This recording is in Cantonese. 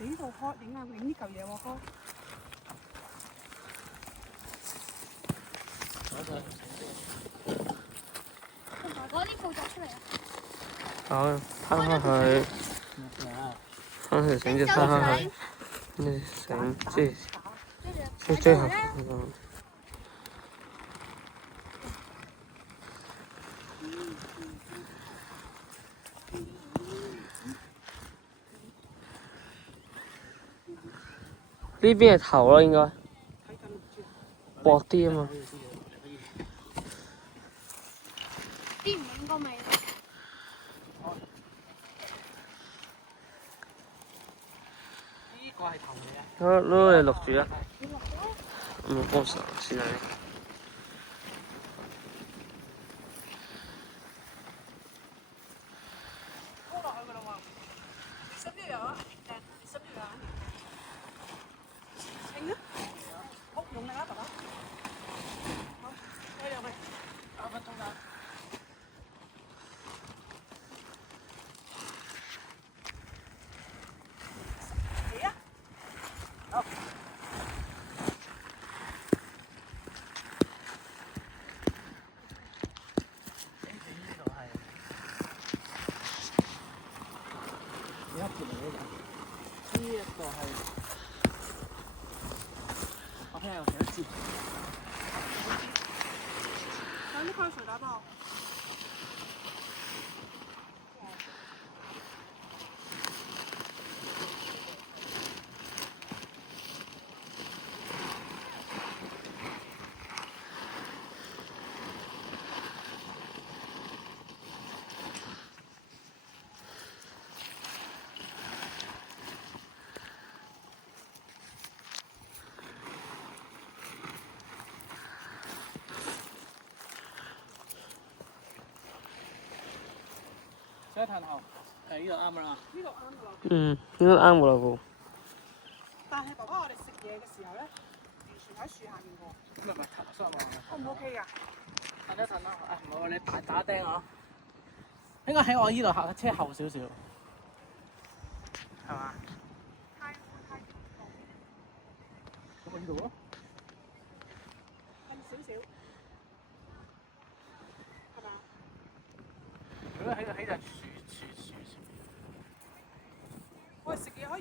你呢度開影啊，影呢嚿嘢喎開。攞啲褲著出嚟啊！好，攤開佢，攤條繩子攤開佢，跟住繩即係最後。呢邊係頭咯，應該薄啲啊嘛。啲唔應該咪？呢個係頭嚟啊！攞嚟錄住啊！你落咗？唔好幫手先啊！鋪落去噶啦喎。你識唔識啊？你識唔識啊？清啊！好，用力啦，爸爸。好，推入去。8分鐘啦。起啊！好。呢一個係，我睇下有幾多支。等啲開水打包。所以褪後係呢度啱㗎啦。呢度啱㗎啦。應該啱㗎啦喎。但係爸爸，我哋食嘢嘅時候咧，完全喺樹下面喎。唔係，sorry ，O 唔 OK 㗎？褪一褪啦，唔好你打釘啊！應該喺我呢度行車後少少，係嘛？咁呢度咯。近少少，係嘛？如果喺就我哋食嘢可以。